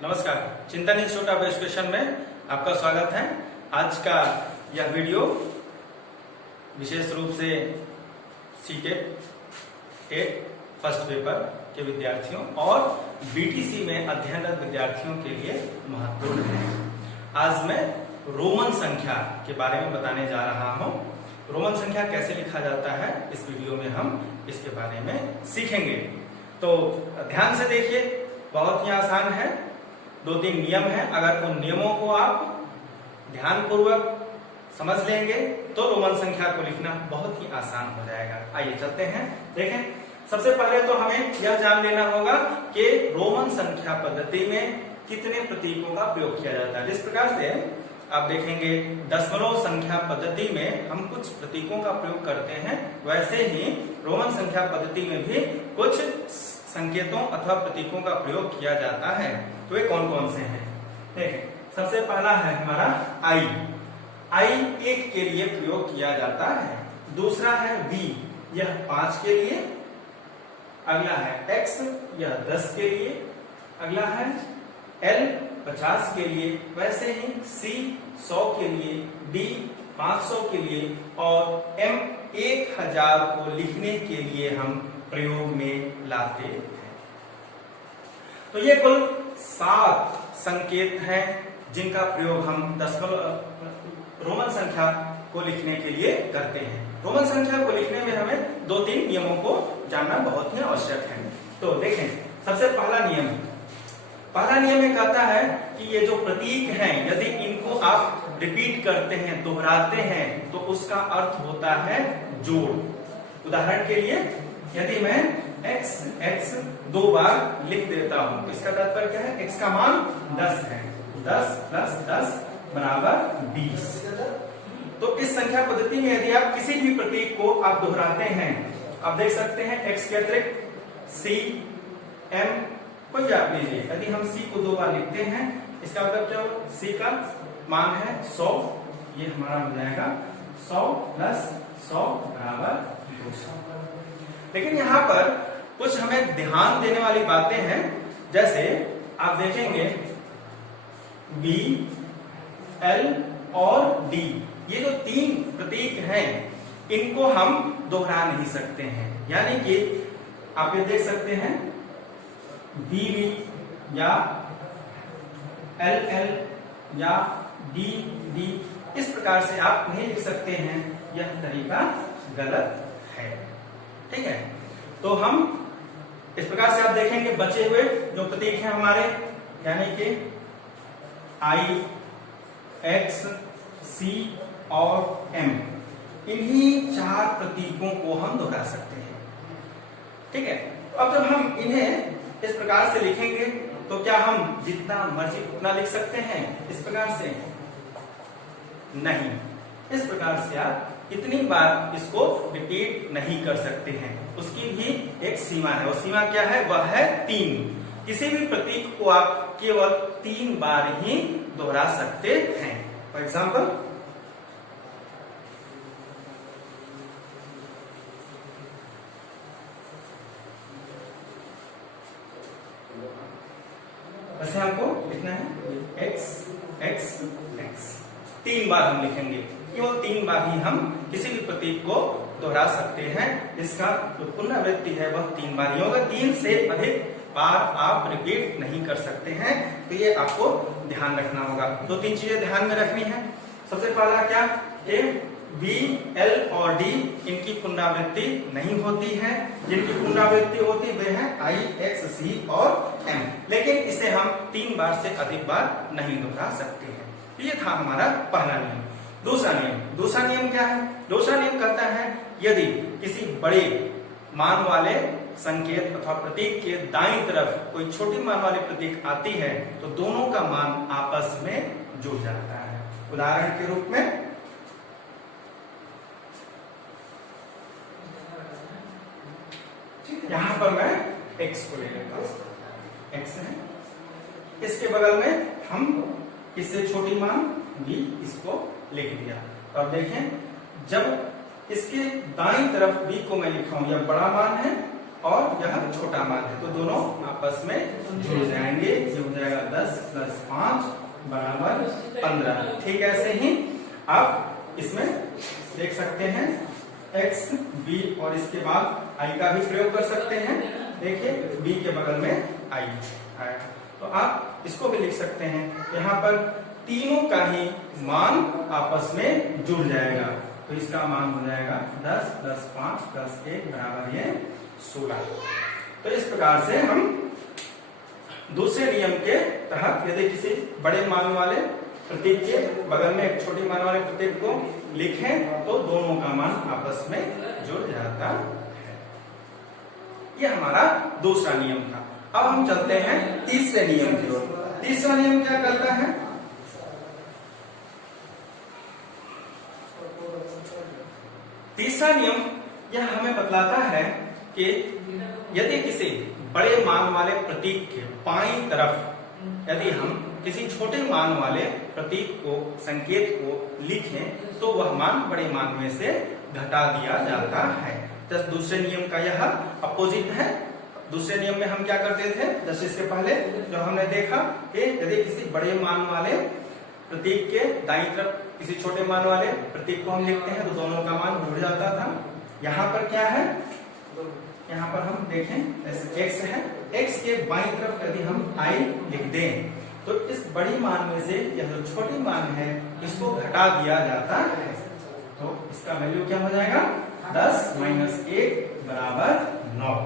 नमस्कार, चिंतन institute of education में आपका स्वागत है। आज का यह वीडियो विशेष रूप से सी.टेट फर्स्ट पेपर के विद्यार्थियों और बीटीसी में अध्ययनरत विद्यार्थियों के लिए महत्वपूर्ण है। आज मैं रोमन संख्या के बारे में बताने जा रहा हूं। रोमन संख्या कैसे लिखा जाता है, इस वीडियो में हम इसके बारे में सीखेंगे। तो ध्यान से देखिए, बहुत ही आसान है। 2-3 नियम है, अगर उन नियमों को आप ध्यानपूर्वक समझ लेंगे तो रोमन संख्या को लिखना बहुत ही आसान हो जाएगा। आइए चलते हैं, देखें। सबसे पहले तो हमें यह जान लेना होगा कि रोमन संख्या पद्धति में कितने प्रतीकों का प्रयोग किया जाता है। जिस प्रकार से आप देखेंगे दशमलव संख्या पद्धति में हम कुछ प्रतीकों का प्रयोग करते हैं, वैसे ही रोमन संख्या पद्धति में भी कुछ संकेतों अथवा प्रतीकों का प्रयोग किया जाता है। तो ये कौन कौन से हैं? देखें, सबसे पहला है हमारा आई। आई 1 के लिए प्रयोग किया जाता है। दूसरा है वी, यह 5 के लिए। अगला है एक्स, यह 10 के लिए। अगला है एल 50 के लिए, वैसे ही सी 100 के लिए, डी 500 के लिए और एम 1000 को लिखने के लिए हम प्रयोग में लाते हैं। तो ये कुल 7 संकेत हैं जिनका प्रयोग हम रोमन संख्या को लिखने के लिए करते हैं। रोमन संख्या को लिखने में हमें 2-3 नियमों को जानना बहुत ही आवश्यक है। तो देखें, सबसे पहला नियम ये कहता है कि ये जो प्रतीक हैं, यदि इनको आप रिपीट करते हैं, दोहराते हैं, तो उसका अर्थ होता है जोड़। उदाहरण के लिए, यदि मैं x 2 बार लिख देता हूं, इसका तात्पर्य क्या है? x का मान 10 है। 10 + 10 = 20। तो इस संख्या पद्धति में यदि आप किसी भी प्रतीक को आप दोहराते हैं, आप देख सकते हैं x के अतिरिक्त c, m कोई आप लीजिए। यदि हम c को 2 बार लिखते हैं, इसका मतलब क्या होगा? c का मान है 100, ये हमारा हो जाएगा 100 + 100 = 200। लेकिन यहाँ पर कुछ हमें ध्यान देने वाली बातें हैं। जैसे आप देखेंगे V, L और D, ये जो 3 प्रतीक हैं, इनको हम दोहरा नहीं सकते हैं। यानी कि आप ये देख सकते हैं VV या LL या DD, इस प्रकार से आप नहीं लिख सकते हैं। यह तरीका गलत है, ठीक है। तो हम इस प्रकार से आप देखेंगे बचे हुए जो प्रतीक हैं हमारे, यानी कि I, X, C और M, इन्हीं 4 प्रतीकों को हम दोहरा सकते हैं, ठीक है। अब जब हम इन्हें इस प्रकार से लिखेंगे तो क्या हम जितना मर्जी उतना लिख सकते हैं? इस प्रकार से नहीं। इस प्रकार से आप इतनी बार इसको रिपीट नहीं कर सकते हैं। उसकी भी एक सीमा है। वो सीमा क्या है? वह है 3। किसी भी प्रतीक को आप केवल 3 बार ही दोहरा सकते हैं। फॉर एग्जाम्पल, वैसे हमको लिखना है x x x, 3 बार हम लिखेंगे। केवल 3 बार ही हम किसी भी प्रतीक को दोहरा सकते हैं। इसका जो पुनरावृत्ति है वह 3 बार ही होगा। 3 से अधिक बार आप रिपीट नहीं कर सकते हैं। तो ये आपको ध्यान रखना होगा। 2-3 चीजें ध्यान में रखनी है। सबसे पहला क्या? V, L और D, इनकी पुनरावृत्ति नहीं होती है। जिनकी पुनरावृत्ति होती वे हैं I, X, C और M। लेकिन इसे हम 3 बार से अधिक बार नहीं दोहरा सकते हैं। ये था हमारा पहला नियम। दूसरा नियम क्या है? दूसरा नियम कहता है यदि किसी बड़े मान वाले संकेत अथवा प्रतीक के दाईं तरफ कोई छोटी मान वाली प्रतीक आती है तो दोनों का मान आपस में जुड़ जाता है। उदाहरण के रूप में यहां पर मैं x को ले लेता हूं। x है, इसके बगल में हम इससे छोटी मान v इसको लिख दिया। और देखें, जब इसके दाईं तरफ v को मैं लिखा हूं, यह बड़ा मान है और यह छोटा मान है, तो दोनों आपस में जुड़ जाएंगे। ये हो जाएगा 10 + 5 = 15। ठीक ऐसे ही आप इसमें देख सकते हैं x, b और इसके बाद i का भी प्रयोग कर सकते हैं। देखिए b के बगल में i आया, तो आप इसको भी लिख सकते हैं। यहाँ पर तीनों का ही मान आपस में जुड़ जाएगा, तो इसका मान हो जाएगा 10 + 5 + 1 = 16। तो इस प्रकार से हम दूसरे नियम के तहत यदि किसी बड़े मान वाले प्रतीक के बगल में एक छोटी मान वाले प्रतीक को लिखें तो दोनों का मान आपस में जुड़ जाता है। यह हमारा दूसरा नियम था। अब हम चलते हैं तीसरे नियम की ओर। तीसरा नियम क्या करता है? तीसरा नियम यह हमें बतलाता है कि यदि किसी बड़े मान वाले प्रतीक के बाईं तरफ यदि हम किसी छोटे मान वाले प्रतीक को, संकेत को लिखें तो वह मान बड़े मान में से घटा दिया जाता है। जैसे दूसरे नियम का यह अपोजिट है। दूसरे नियम में हम क्या करते थे, जैसे इसके पहले जो हमने देखा कि यदि किसी बड़े मान वाले प्रतीक के दाईं तरफ किसी छोटे मान वाले प्रतीक को हम लिखते हैं तो दोनों का मान जुड़ जाता था। यहाँ पर क्या है, यहाँ पर हम देखें x है, x के बाईं तरफ यदि हम i लिख दें तो इस बड़ी मान में से यह जो छोटी मान है इसको घटा दिया जाता है। तो इसका वैल्यू क्या हो जाएगा, 10 - 1 = 9।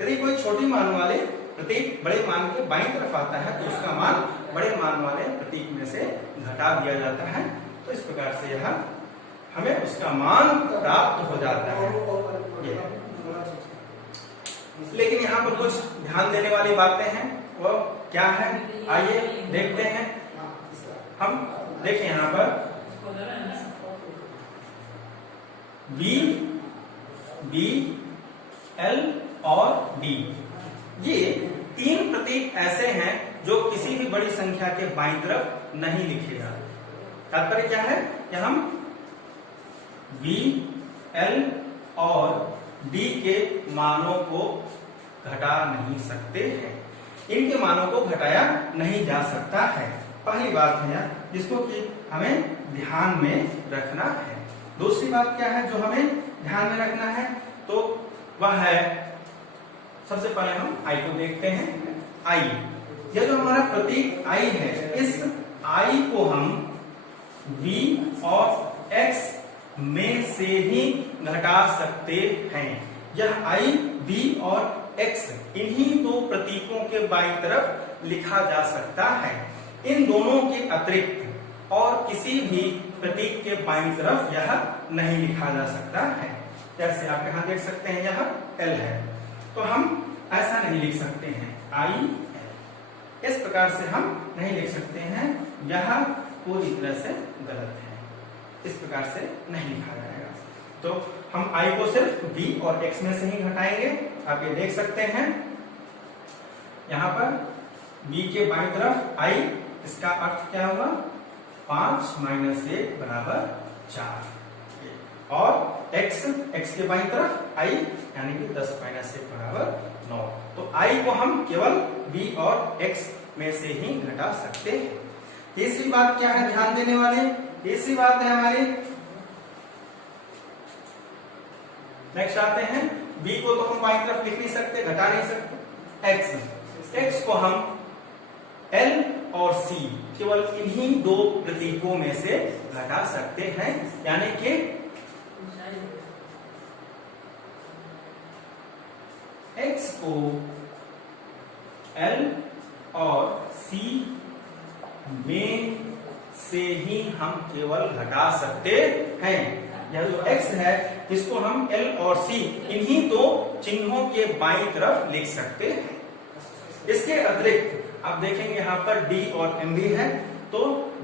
यदि कोई छोटी मान वाले प्रतीक बड़े मान के बाईं तरफ आता है तो उसका मान बड़े मान वाले प्रतीक में से घटा दिया जाता है। तो इस प्रकार से यह हमें उसका मान प्राप्त हो जाता है। लेकिन यहाँ पर कुछ ध्यान देने वाली बातें हैं, वो क्या है आइए देखते हैं। हम देखें यहाँ पर V, B, L और D, ये तीन प्रतीक ऐसे हैं जो किसी भी बड़ी संख्या के बाईं तरफ नहीं लिखे जाते। तात्पर्य क्या है कि हम V, L और D के मानों को घटा नहीं सकते हैं, इनके मानों को घटाया नहीं जा सकता है। पहली बात है जिसको कि हमें ध्यान में रखना है। दूसरी बात क्या है जो हमें ध्यान में रखना है, तो वह है सबसे पहले हम i को देखते हैं। i, यह जो हमारा प्रतीक i है, इस i को हम v और x में से ही घटा सकते हैं। यह i, v और x इन्हीं दो प्रतीकों के बाईं तरफ लिखा जा सकता है। इन दोनों के अतिरिक्त और किसी भी प्रतीक के बाईं तरफ यह नहीं लिखा जा सकता है। जैसे आप यहाँ देख सकते हैं यह L है, तो हम ऐसा नहीं लिख सकते हैं I L। इस प्रकार से हम नहीं लिख सकते हैं, यह पूरी तरह से गलत है। इस प्रकार से नहीं लिखा जाएगा। तो हम I को सिर्फ V और X में से ही घटाएंगे। आप ये देख सकते हैं यहाँ पर V के बाईं तरफ I, इसका अर्थ क्या होगा, 5 - 1 = 4 और x के बाईं तरफ I यानी कि 10 - 1 = 9। तो I को हम केवल V और X में से ही घटा सकते हैं। तीसरी बात क्या है ध्यान देने वाले, तीसरी बात है हमारी, नेक्स्ट आते हैं B को तो हम बाईं तरफ लिख नहीं सकते, घटा नहीं सकते। x को हम L और C केवल इन्हीं दो प्रतीकों में से घटा सकते हैं, यानी कि x को L और C में से ही हम केवल घटा सकते हैं। यह जो x है इसको हम L और C इन्हीं दो चिन्हों के बाईं तरफ लिख सकते हैं। इसके अतिरिक्त आप देखेंगे यहाँ पर D और M भी है, तो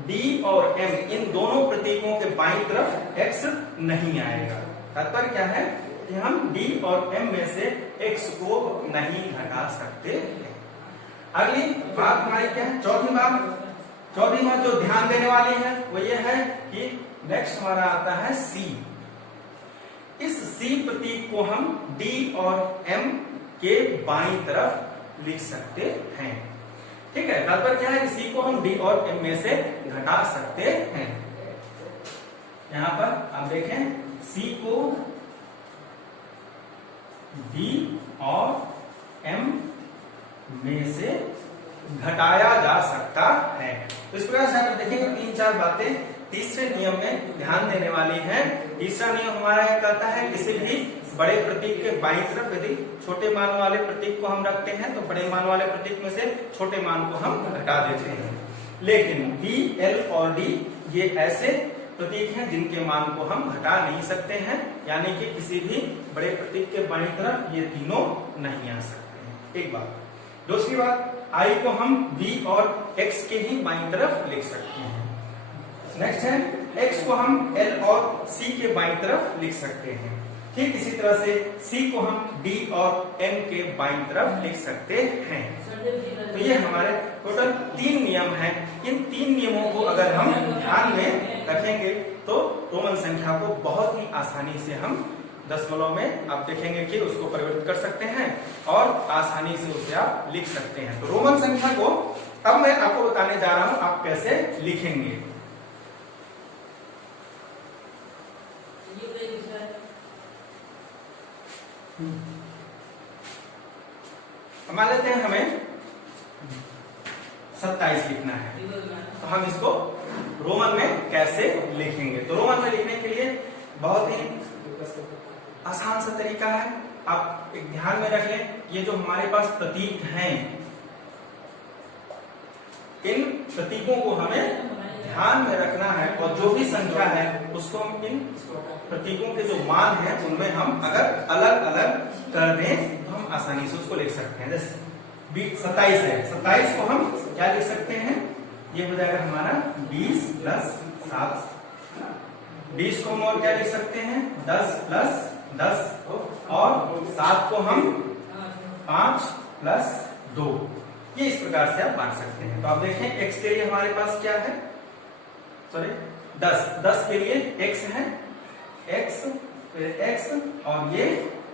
D और M इन दोनों प्रतीकों के बाईं तरफ x नहीं आएगा। तात्पर्य क्या है कि हम D और M में से x को नहीं घटा सकते हैं। अगली बात हमारी क्या है, चौथी बात जो ध्यान देने वाली है वो ये है कि नेक्स्ट हमारा आता है C। इस C प्रतीक को हम D और M के बाईं तरफ लिख सकते हैं। ठीक है, तात्पर्य क्या है कि सी को हम डी और एम में से घटा सकते हैं। यहां पर आप देखें, सी को डी और एम में से घटाया जा सकता है। तो इस प्रकार से आप देखेंगे 3-4 बातें तीसरे नियम में ध्यान देने वाली हैं। तीसरा नियम हमारा यह कहता है किसी भी बड़े प्रतीक के बाईं तरफ यदि छोटे मान वाले प्रतीक को हम रखते हैं तो बड़े मान वाले प्रतीक में से छोटे मान को हम घटा देते हैं। लेकिन बी, एल और डी ये ऐसे प्रतीक हैं जिनके मान को हम घटा नहीं सकते हैं, यानी कि किसी भी बड़े प्रतीक के बाईं तरफ ये तीनों नहीं आ सकते हैं। एक बात। दूसरी बात, आई को हम v और x के ही बाईं तरफ लिख सकते हैं। नेक्स्ट है, x को हम l और c के बाईं तरफ लिख सकते हैं। ठीक इसी तरह से c को हम d और m के बाईं तरफ लिख सकते हैं। तो ये हमारे टोटल 3 नियम हैं। इन 3 नियमों को अगर हम ध्यान में रखेंगे तो रोमन संख्या को बहुत ही आसानी से हम दशमलव में आप देखेंगे कि उसको परिवर्तित कर सकते हैं और आसानी से उसे आप लिख सकते हैं। तो रोमन संख्या को अब मैं आपको बताने जा रहा हूं आप कैसे लिखेंगे। मान लेते हैं हमें 27 लिखना है, तो हम इसको रोमन में कैसे लिखेंगे। तो रोमन में लिखने के लिए बहुत ही आसान सा तरीका है। आप एक ध्यान में रख लें, ये जो हमारे पास प्रतीक हैं, इन प्रतीकों को हमें ध्यान में रखना है और जो भी संख्या है उसको हम इन प्रतीकों के जो मान हैं उनमें हम अगर अलग अलग कर दें तो हम आसानी से उसको लिख सकते हैं। जैसे 27 है, 27 को हम क्या लिख सकते हैं, ये हो जाएगा हमारा 20 प्लस 7। 20 को हम और क्या लिख सकते हैं, 10 प्लस 10 और 7 को हम 5 प्लस 2। ये इस प्रकार से आप बांट सकते हैं। तो आप देखें x के लिए हमारे पास क्या है, सॉरी 10 के लिए x है, x फिर x और ये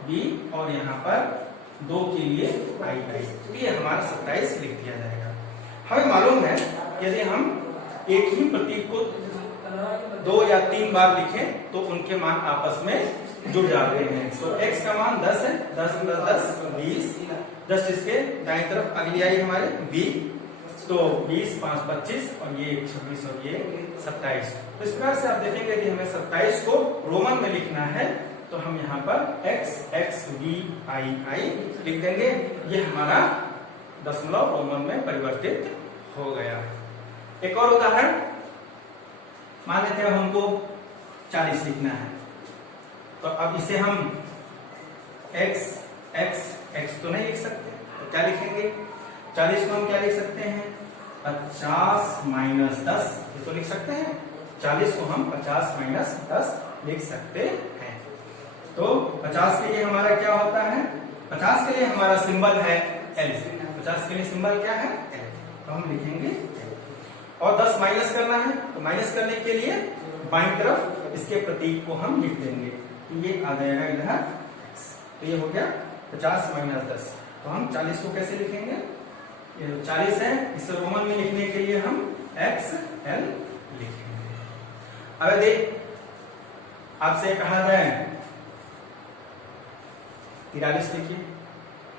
b और यहाँ पर 2 के लिए i। तो ये हमारा 27 लिख दिया जाएगा। हमें मालूम है यदि हम एक ही प्रतीक को 2 या 3 बार लिखें तो उनके मान आपस में जुड़ जाते हैं। तो x का मान 10 है, 10 प्लस 10 20। जस्ट इसके दाएं तरफ अगली आई हमारे b, तो 20 5 25 और ये 26 और ये 27। तो इस प्रकार से आप देखेंगे यदि हमें 27 को रोमन में लिखना है तो हम यहाँ पर x x v i i लिख देंगे। ये हमारा दशमलव रोमन में परिवर्तित हो गया। एक और उदाहरण, मान लेते हैं हमको 40 लिखना है, तो अब इसे हम x x x तो नहीं लिख सकते, तो क्या लिखेंगे, 40 को हम क्या लिख सकते हैं, 50 माइनस 10, ये तो लिख सकते हैं। 40 को हम 50 माइनस 10 लिख सकते हैं। तो 50 के लिए हमारा क्या होता है, 50 के लिए हमारा सिंबल है L। 50 के लिए सिंबल क्या है, L, तो हम लिखेंगे L। और 10 माइनस करना है, तो माइनस करने के लिए बाईं तरफ इसके प्रतीक को हम लिख देंगे, तो ये आ जाएगा इधर x। तो ये हो गया 50 माइनस 10। तो हम 40 को कैसे लिखेंगे, ये 40 है, इसे रोमन में लिखने के लिए हम XL लिखेंगे। अब यदि आपसे कहा जाए 43 लिखिए,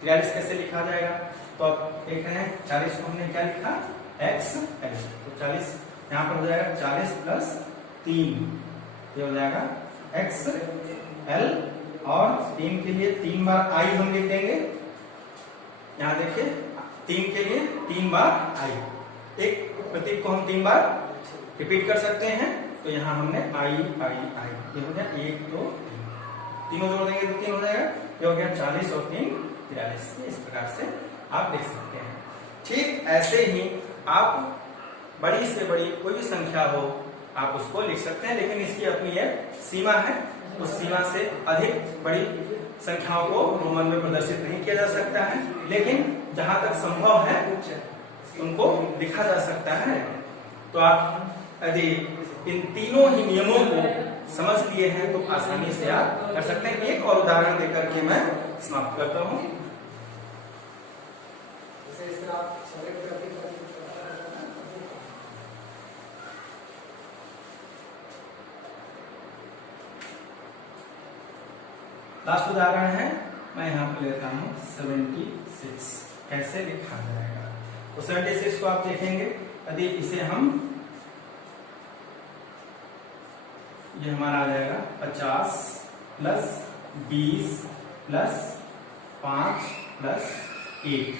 43 कैसे लिखा जाएगा, तो आप देख रहे हैं 40 को हमने क्या लिखा, XL। तो 40 यहाँ पर हो जाएगा 40 प्लस 3, ये हो जाएगा XL। और 3 के लिए 3 बार I हम लिख देंगे। यहाँ देखिए 3 के लिए 3 बार I, एक प्रतीक को हम 3 बार रिपीट कर सकते हैं, तो यहाँ हमने I I I, ये हो गया 1 2 3, तीनों जोड़ देंगे तो 3 हो जाएगा, ये हो गया 40 और 3 43। इस प्रकार से आप देख सकते हैं। ठीक ऐसे ही आप बड़ी से बड़ी कोई भी संख्या हो आप उसको लिख सकते हैं, लेकिन इसकी अपनी एक सीमा है, उस सीमा से अधिक बड़ी संख्याओं को रोमन में प्रदर्शित नहीं किया जा सकता है, लेकिन जहां तक संभव है उनको लिखा जा सकता है। तो आप यदि इन तीनों ही नियमों को समझ लिए हैं तो आसानी से आप कर सकते हैं। एक और उदाहरण देकर के मैं समाप्त करता हूं। लास्ट उदाहरण है, मैं यहाँ पे लेता हूँ 76। कैसे लिखा जाएगा? तो 76 को आप देखेंगे, यदि इसे हम, ये हमारा आ जाएगा 50 प्लस 20 प्लस 5 प्लस 1।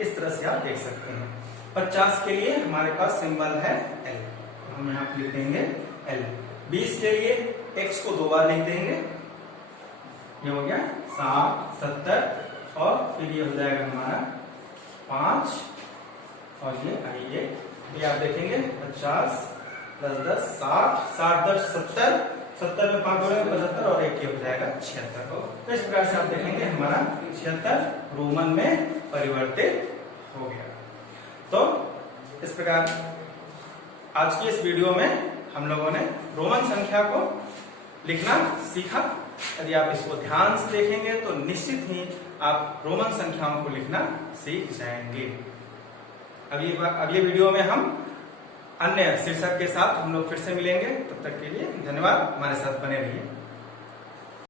इस तरह से आप देख सकते हैं। 50 के लिए हमारे पास सिंबल है L, हम यहाँ पे लिख देंगे L। 20 के लिए x को 2 बार लिख देंगे, ये हो गया 60, 70 और फिर ये हो जाएगा हमारा 5 और ये आइए, ये आप देखेंगे 50 प्लस 10 60, 60 10 70, 70 में 5 जोड़ेंगे 75 और 1 हो जाएगा 76। तो इस प्रकार से आप देखेंगे हमारा 76 रोमन में परिवर्तित हो गया। तो इस प्रकार आज की इस वीडियो में हम लोगों ने रोमन संख्या को लिखना सीखा। यदि आप इसको ध्यान से देखेंगे तो निश्चित ही आप रोमन संख्याओं को लिखना सीख जाएंगे। अगली वीडियो में हम अन्य शीर्षक के साथ हम लोग फिर से मिलेंगे। तब तक के लिए धन्यवाद, हमारे साथ बने रहिए।